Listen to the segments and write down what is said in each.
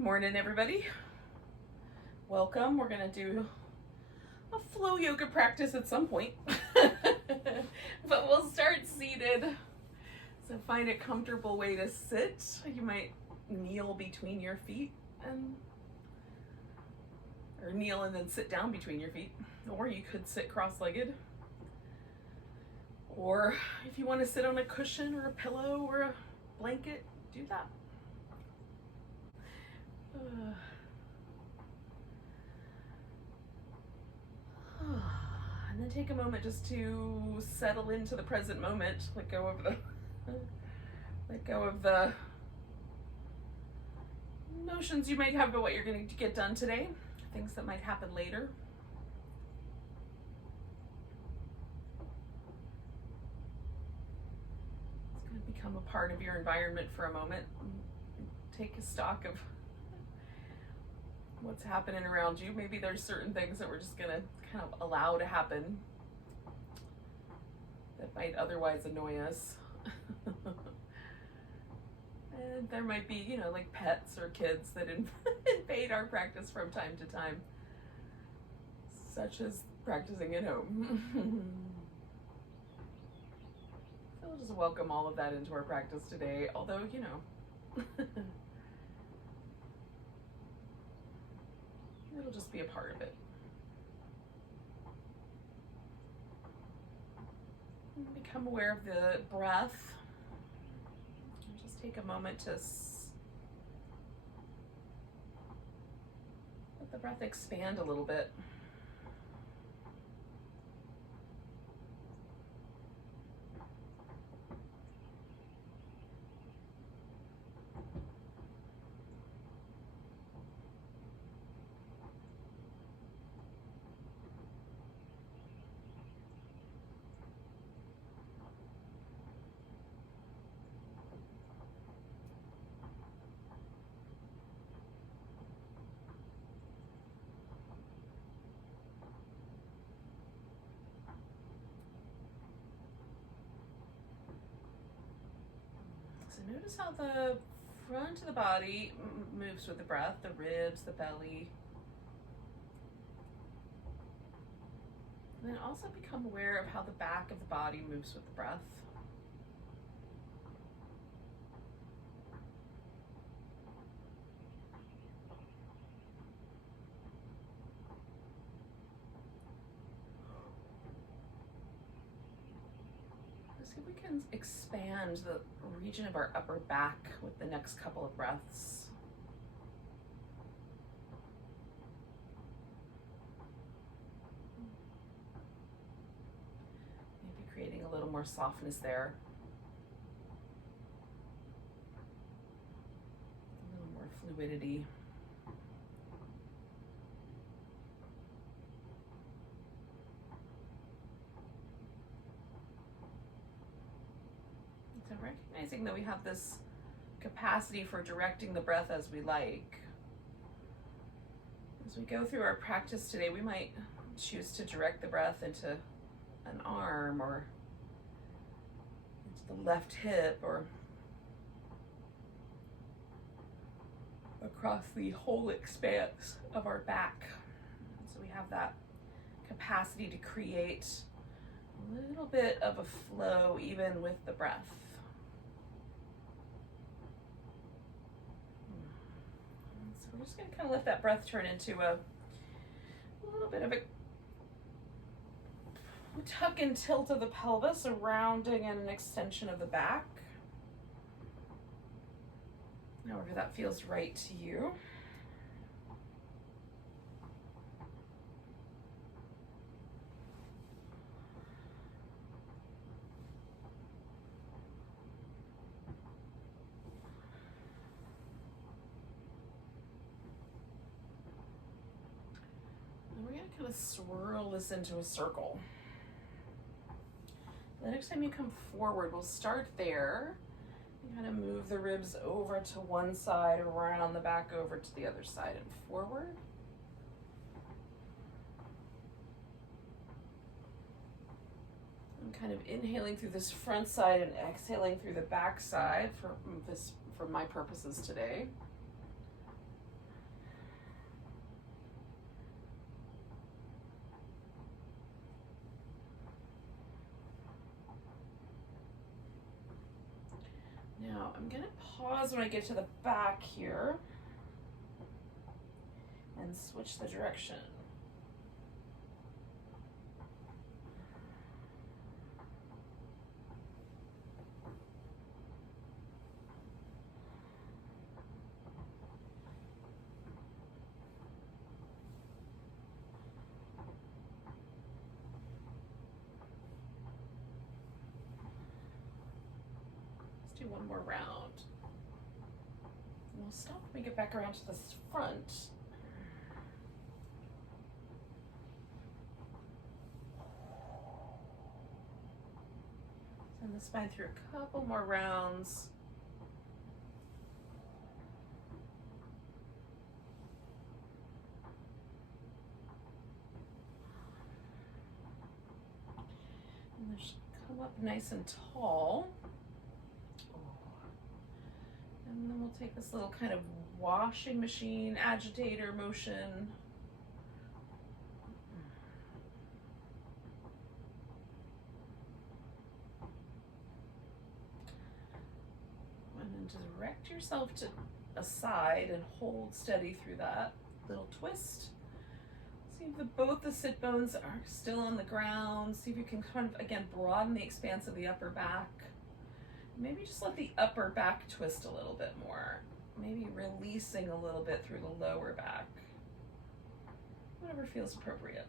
morning, everybody. Welcome. We're going to do a flow yoga practice at some point, but we'll start seated. So find a comfortable way to sit. You might kneel between your feet or kneel and then sit down between your feet, or you could sit cross-legged. Or if you want to sit on a cushion or a pillow or a blanket, do that. And then take a moment just to settle into the present moment. Let go of the notions you might have about what you're going to get done today, things that might happen later. It's going to become a part of your environment for a moment. Take a stock of what's happening around you. Maybe there's certain things that we're just gonna kind of allow to happen that might otherwise annoy us. And there might be, like pets or kids that invade our practice from time to time, such as practicing at home. So we'll just welcome all of that into our practice today, although, it'll just be a part of it. Become aware of the breath. Just take a moment to let the breath expand a little bit. So notice how the front of the body moves with the breath, the ribs, the belly. And then also become aware of how the back of the body moves with the breath. See if we can expand the region of our upper back with the next couple of breaths. Maybe creating a little more softness there. A little more fluidity. So recognizing that we have this capacity for directing the breath as we like. As we go through our practice today, we might choose to direct the breath into an arm or into the left hip or across the whole expanse of our back. So we have that capacity to create a little bit of a flow even with the breath. We're just going to kind of let that breath turn into a little bit of a tuck and tilt of the pelvis, a rounding and an extension of the back. However that feels right to you. We're going to kind of swirl this into a circle. The next time you come forward, we'll start there and kind of move the ribs over to one side, around the back over to the other side and forward. I'm kind of inhaling through this front side and exhaling through the back side for my purposes today. Now I'm going to pause when I get to the back here and switch the direction. Do one more round. And we'll stop when we get back around to the front. Send the spine through a couple more rounds. And just come up nice and tall. And then we'll take this little kind of washing machine agitator motion. And then direct yourself to a side and hold steady through that little twist. See if both the sit bones are still on the ground. See if you can kind of, again, broaden the expanse of the upper back. Maybe just let the upper back twist a little bit more. Maybe releasing a little bit through the lower back. Whatever feels appropriate.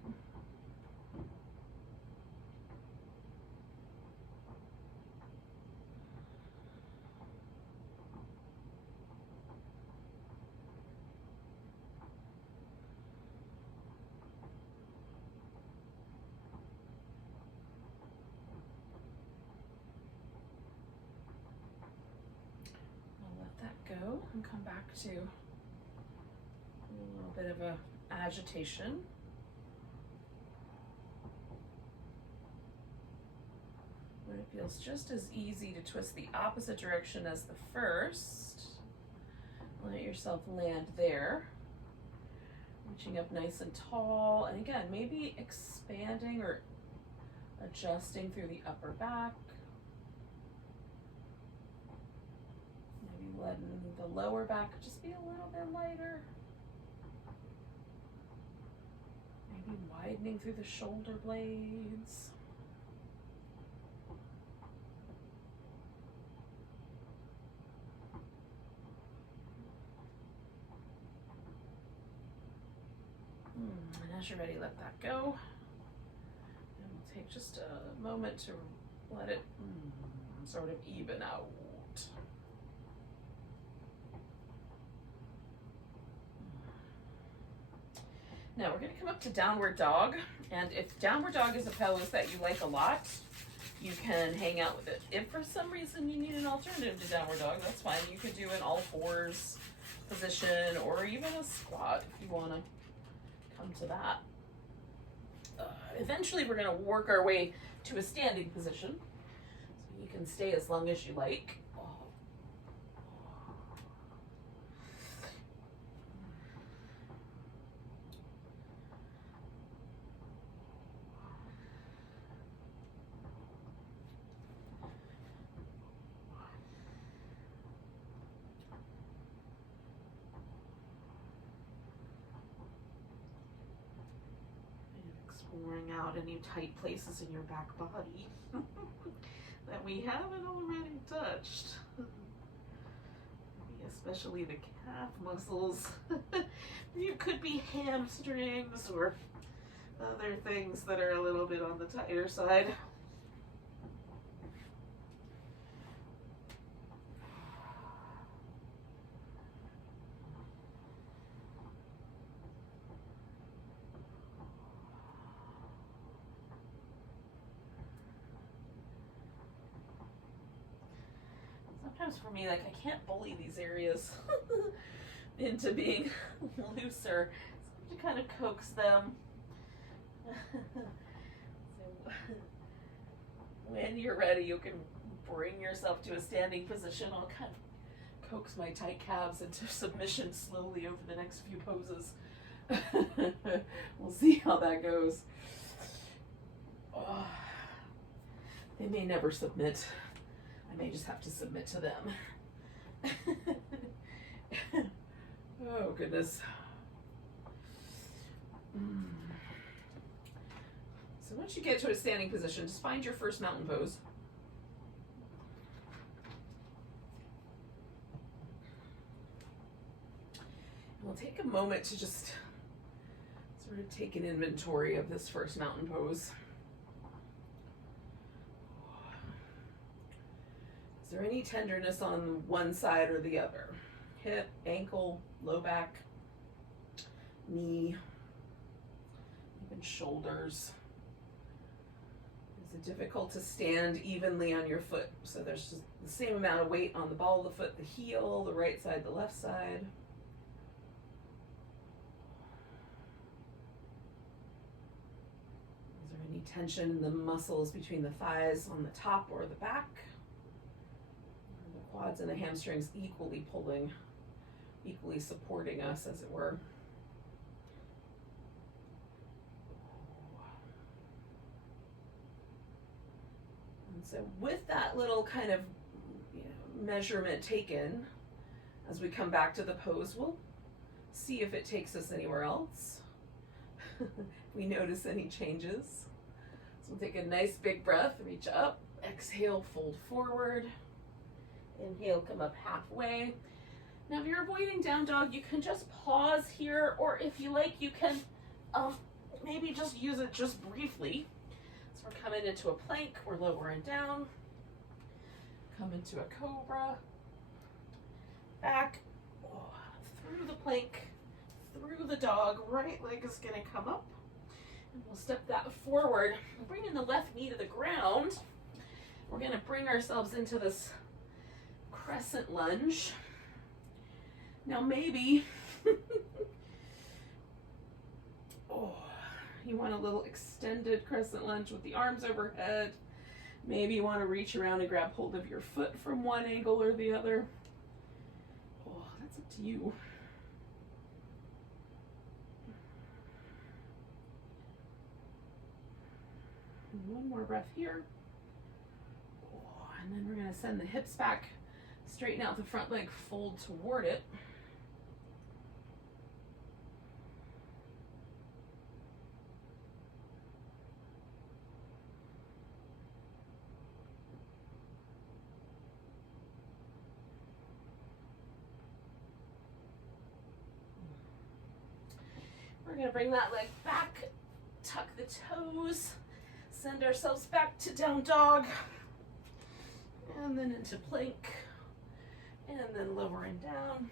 Go and come back to a little bit of a agitation. When it feels just as easy to twist the opposite direction as the first, let yourself land there, reaching up nice and tall, and again, maybe expanding or adjusting through the upper back. Letting the lower back just be a little bit lighter. Maybe widening through the shoulder blades. And as you're ready, let that go. And we'll take just a moment to let it sort of even out. Now we're going to come up to downward dog, and if downward dog is a pose that you like a lot, you can hang out with it. If for some reason you need an alternative to downward dog, that's fine. You could do an all fours position or even a squat if you want to come to that. Eventually we're going to work our way to a standing position, so you can stay as long as you like. Exploring out any tight places in your back body that we haven't already touched. Especially the calf muscles. You could be hamstrings or other things that are a little bit on the tighter side. Sometimes for me, like, I can't bully these areas into being looser. So I have to kind of coax them. So when you're ready, you can bring yourself to a standing position. I'll kind of coax my tight calves into submission slowly over the next few poses. We'll see how that goes. Oh, they may never submit. I may just have to submit to them. Oh, goodness. So once you get to a standing position, just find your first mountain pose. And we'll take a moment to just sort of take an inventory of this first mountain pose. Is there any tenderness on one side or the other? Hip, ankle, low back, knee, even shoulders. Is it difficult to stand evenly on your foot? So there's just the same amount of weight on the ball of the foot, the heel, the right side, the left side. Is there any tension in the muscles between the thighs on the top or the back? Are the quads and the hamstrings equally pulling, equally supporting us, as it were? So with that little kind of measurement taken, as we come back to the pose, we'll see if it takes us anywhere else. If we notice any changes. So we'll take a nice big breath, reach up, exhale, fold forward. Inhale, come up halfway. Now if you're avoiding down dog, you can just pause here, or if you like, you can maybe just use it just briefly. So we're coming into a plank, we're lowering down, come into a cobra, back, through the plank, through the dog, right leg is gonna come up, and we'll step that forward, bringing the left knee to the ground. We're gonna bring ourselves into this crescent lunge. Now maybe, you want a little extended crescent lunge with the arms overhead. Maybe you want to reach around and grab hold of your foot from one angle or the other. Oh, that's up to you. And one more breath here. Oh, and then we're going to send the hips back, straighten out the front leg, fold toward it. We're going to bring that leg back, tuck the toes, send ourselves back to down dog, and then into plank, and then lowering down,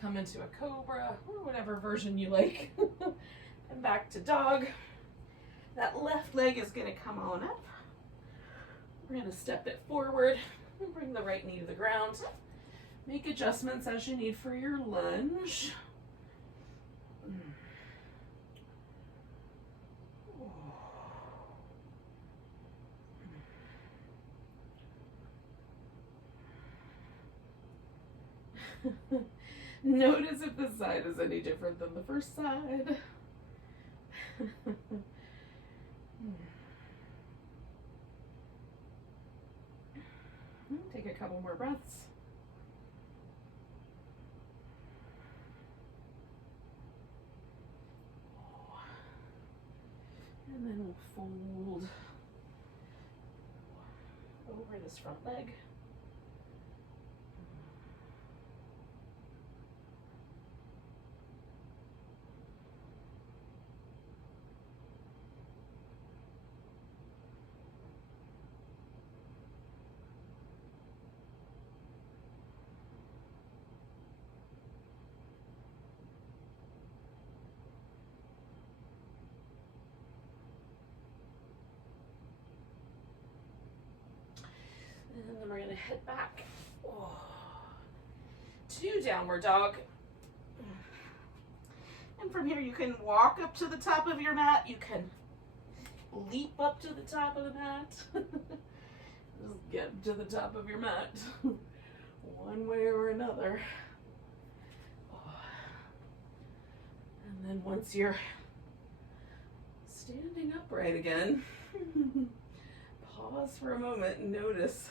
come into a cobra, or whatever version you like, and back to dog. That left leg is going to come on up. We're going to step it forward, and bring the right knee to the ground. Make adjustments as you need for your lunge. Notice if this side is any different than the first side. Take a couple more breaths. And then we'll fold over this front leg. And then we're going to head back to downward dog. And from here you can walk up to the top of your mat. You can leap up to the top of the mat. Just get to the top of your mat one way or another. And then once you're standing upright again, pause for a moment and notice,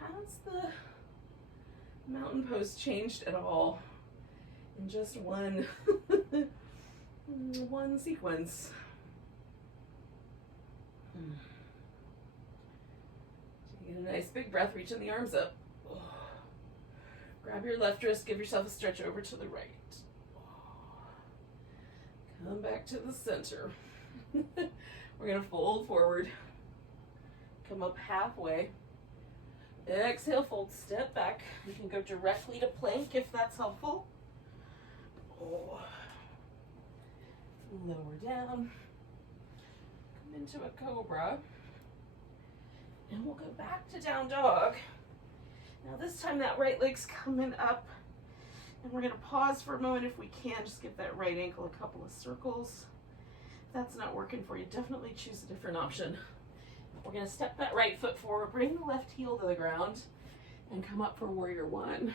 has the mountain pose changed at all in just one one sequence. Take a nice big breath, reaching the arms up. Grab your left wrist, give yourself a stretch over to the right. Come back to the center. We're gonna fold forward. Come up halfway. Exhale, fold, step back. You can go directly to plank if that's helpful. Lower down. Come into a cobra. And we'll go back to down dog. Now this time that right leg's coming up. And we're gonna pause for a moment if we can. Just give that right ankle a couple of circles. If that's not working for you, definitely choose a different option. We're gonna step that right foot forward, bring the left heel to the ground, and come up for warrior one.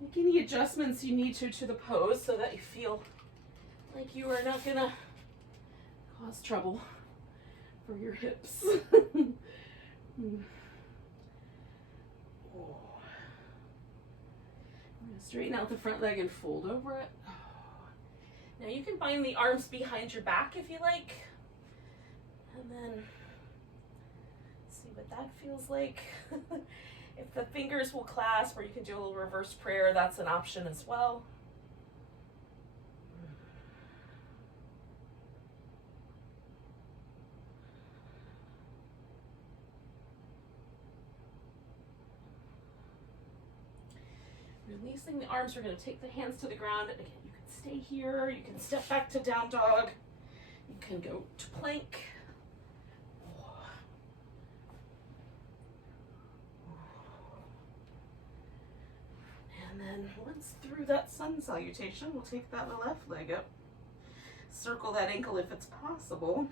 Make any adjustments you need to the pose so that you feel like you are not gonna cause trouble for your hips. I'm gonna straighten out the front leg and fold over it. Now you can bind the arms behind your back if you like, and then see what that feels like. If the fingers will clasp, or you can do a little reverse prayer, that's an option as well. Releasing the arms, we're going to take the hands to the ground. Again, you can stay here, you can step back to down dog, you can go to plank. And then once through that sun salutation, we'll take that left leg up. Circle that ankle if it's possible.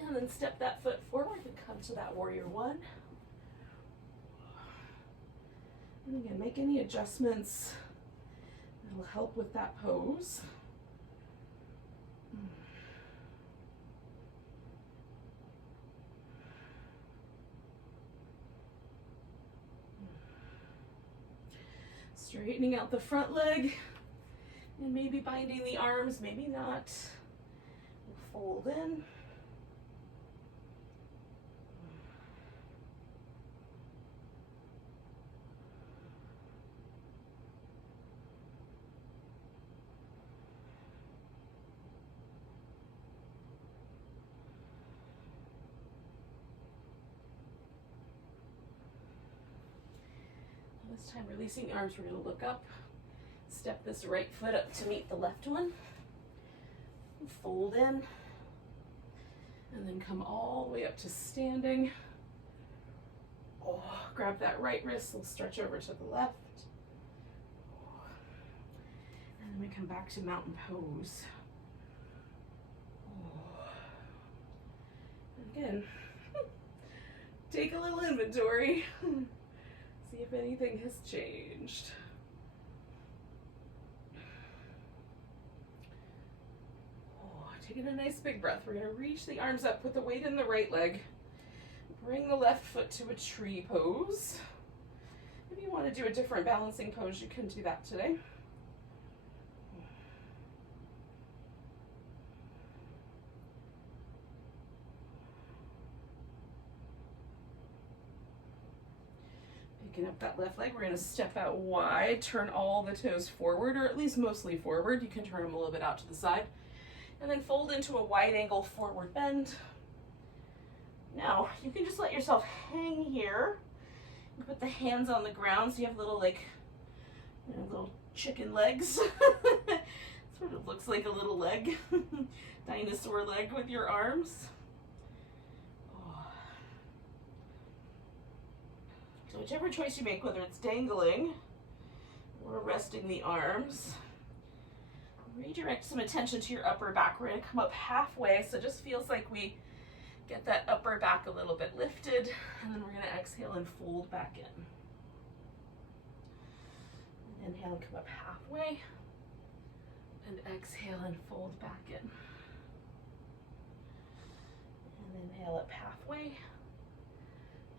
And then step that foot forward and come to that warrior one. And again, make any adjustments that'll help with that pose. Straightening out the front leg and maybe binding the arms, maybe not. We'll fold in. This time, releasing the arms, we're going to look up, step this right foot up to meet the left one, fold in, and then come all the way up to standing. Grab that right wrist, we'll stretch over to the left, and then we come back to mountain pose. Again, take a little inventory. See if anything has changed. Taking a nice big breath. We're going to reach the arms up, put the weight in the right leg. Bring the left foot to a tree pose. If you want to do a different balancing pose, you can do that today. Picking up that left leg, we're going to step out wide, turn all the toes forward, or at least mostly forward. You can turn them a little bit out to the side. And then fold into a wide angle forward bend. Now, you can just let yourself hang here. You put the hands on the ground so you have little, like, little chicken legs. Sort of looks like a little leg. Dinosaur leg with your arms. So whichever choice you make, whether it's dangling or resting the arms, redirect some attention to your upper back. We're going to come up halfway, so it just feels like we get that upper back a little bit lifted, and then we're going to exhale and fold back in. And inhale and come up halfway, and exhale and fold back in. Inhale up halfway.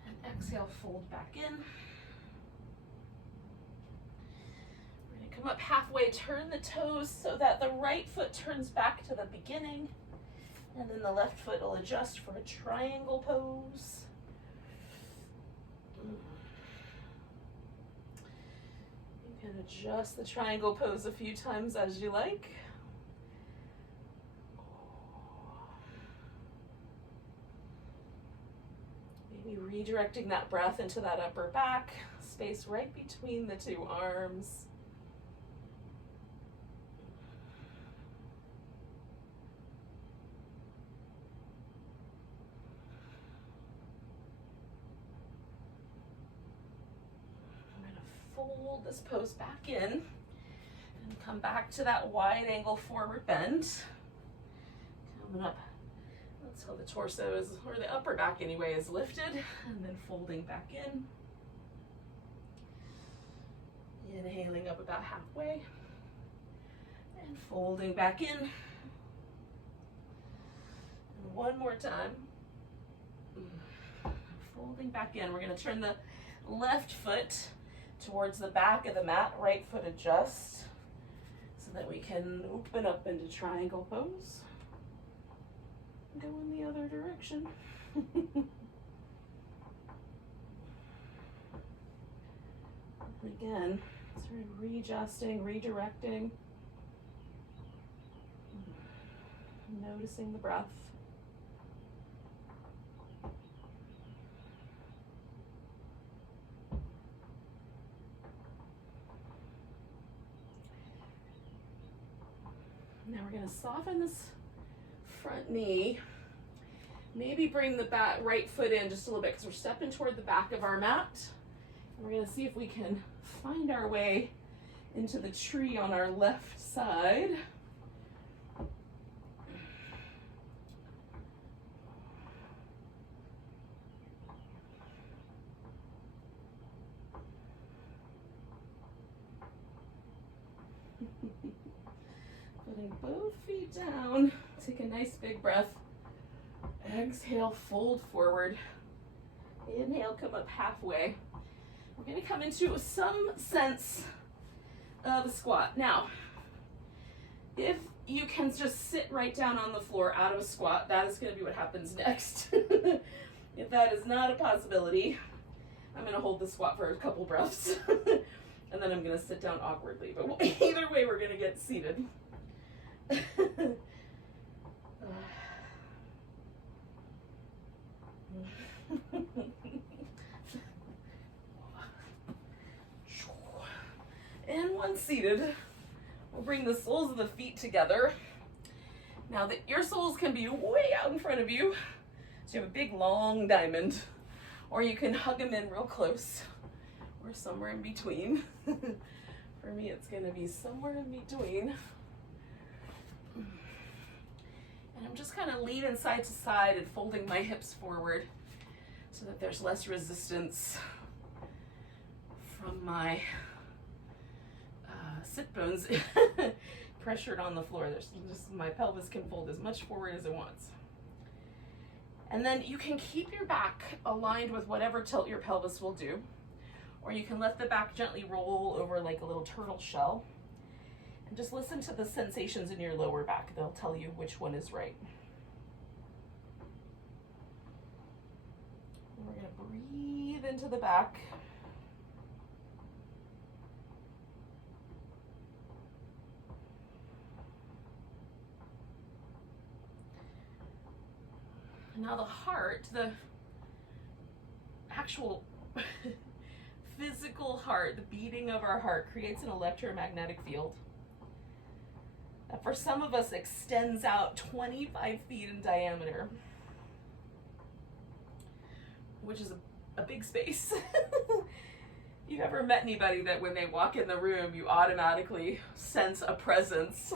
And exhale, fold back in. We're going to come up halfway, turn the toes so that the right foot turns back to the beginning. And then the left foot will adjust for a triangle pose. You can adjust the triangle pose a few times as you like. Maybe redirecting that breath into that upper back, space right between the two arms. Fold this pose back in and come back to that wide angle forward bend. Coming up until the torso is, or the upper back anyway, is lifted, and then folding back in. Inhaling up about halfway and folding back in. And one more time. Folding back in. We're going to turn the left foot towards the back of the mat, right foot adjust so that we can open up into triangle pose. Go in the other direction. Again, sort of readjusting, redirecting, noticing the breath. Now we're going to soften this front knee. Maybe bring the right foot in just a little bit because we're stepping toward the back of our mat. And we're going to see if we can find our way into the tree on our left side. Putting both feet down. Take a nice big breath. Exhale, fold forward. Inhale, come up halfway. We're going to come into some sense of a squat. Now, if you can just sit right down on the floor out of a squat, that is going to be what happens next. If that is not a possibility, I'm going to hold the squat for a couple breaths. And then I'm going to sit down awkwardly. But either way, we're going to get seated. And once seated, we'll bring the soles of the feet together. Now your soles can be way out in front of you, so you have a big long diamond, or you can hug them in real close, or somewhere in between. For me, it's gonna be somewhere in between. And I'm just kind of leaning side to side and folding my hips forward so that there's less resistance from my sit bones pressured on the floor. There's just, my pelvis can fold as much forward as it wants. And then you can keep your back aligned with whatever tilt your pelvis will do, or you can let the back gently roll over like a little turtle shell. And just listen to the sensations in your lower back. They'll tell you which one is right. And we're going to breathe into the back. Now the heart, the actual physical heart, the beating of our heart creates an electromagnetic field that for some of us extends out 25 feet in diameter, which is a big space. You've ever met anybody that when they walk in the room, you automatically sense a presence?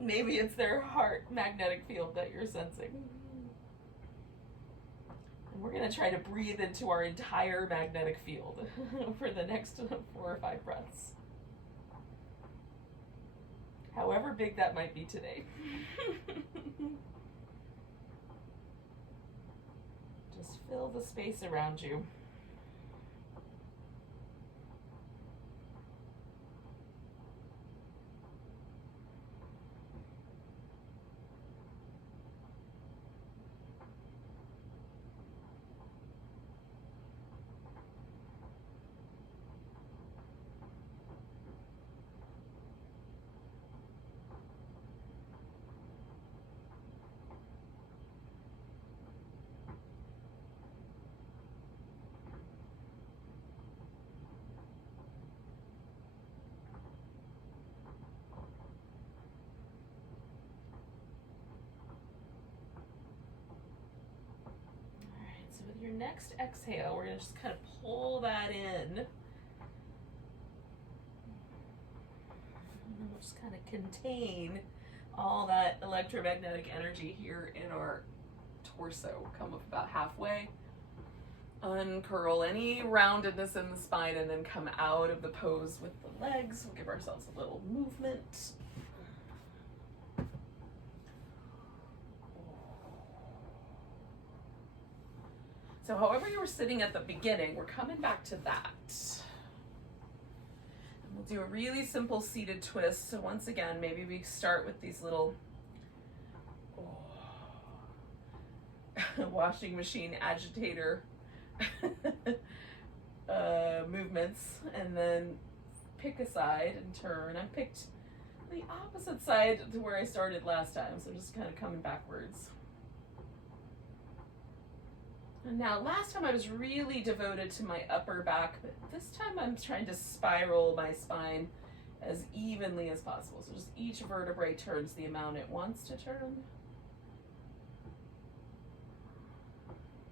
Maybe it's their heart magnetic field that you're sensing. We're going to try to breathe into our entire magnetic field for the next 4 or 5 breaths. However big that might be today. Just fill the space around you. So with your next exhale, we're going to just kind of pull that in. And we'll just kind of contain all that electromagnetic energy here in our torso. Come up about halfway. Uncurl any roundedness in the spine and then come out of the pose with the legs. We'll give ourselves a little movement. So however you were sitting at the beginning, we're coming back to that. And we'll do a really simple seated twist. So once again, maybe we start with these little washing machine agitator movements, and then pick a side and turn. I picked the opposite side to where I started last time, so just kind of coming backwards. And now, last time I was really devoted to my upper back, but this time I'm trying to spiral my spine as evenly as possible. So just each vertebrae turns the amount it wants to turn.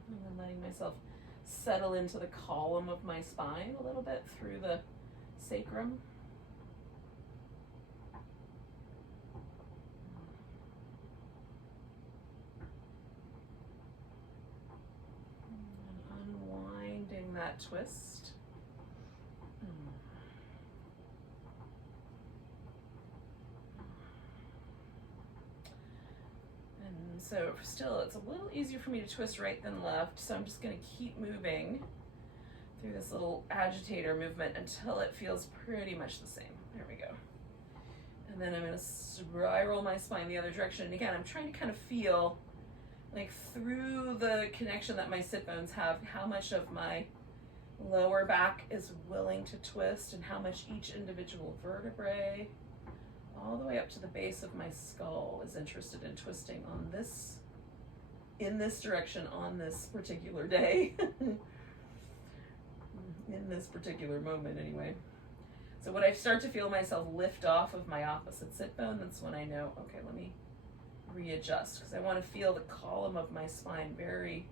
And then letting myself settle into the column of my spine a little bit through the sacrum. That twist. And so still, it's a little easier for me to twist right than left, so I'm just going to keep moving through this little agitator movement until it feels pretty much the same. There we go. And then I'm going to spiral my spine the other direction. And again, I'm trying to kind of feel like through the connection that my sit bones have, how much of my lower back is willing to twist and how much each individual vertebrae all the way up to the base of my skull is interested in twisting on this, in this direction on this particular day. In this particular moment anyway. So when I start to feel myself lift off of my opposite sit bone, that's when I know, okay, let me readjust, because I want to feel the column of my spine very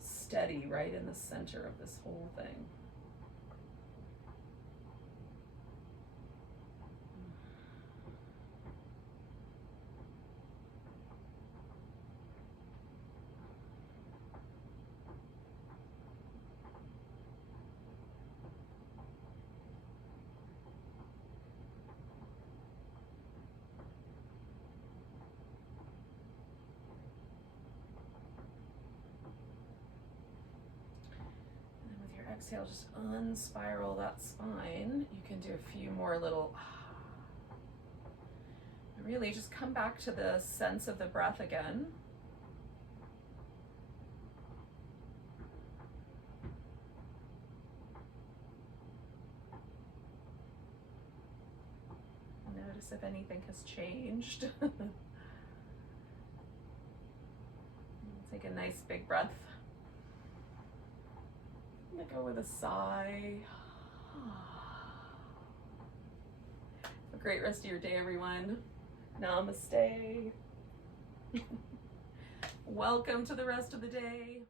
steady right in the center of this whole thing. Exhale, just unspiral that spine. You can do a few more little, really just come back to the sense of the breath again. Notice if anything has changed. Take a nice big breath. Let go with a sigh. Have a great rest of your day, everyone. Namaste. Welcome to the rest of the day.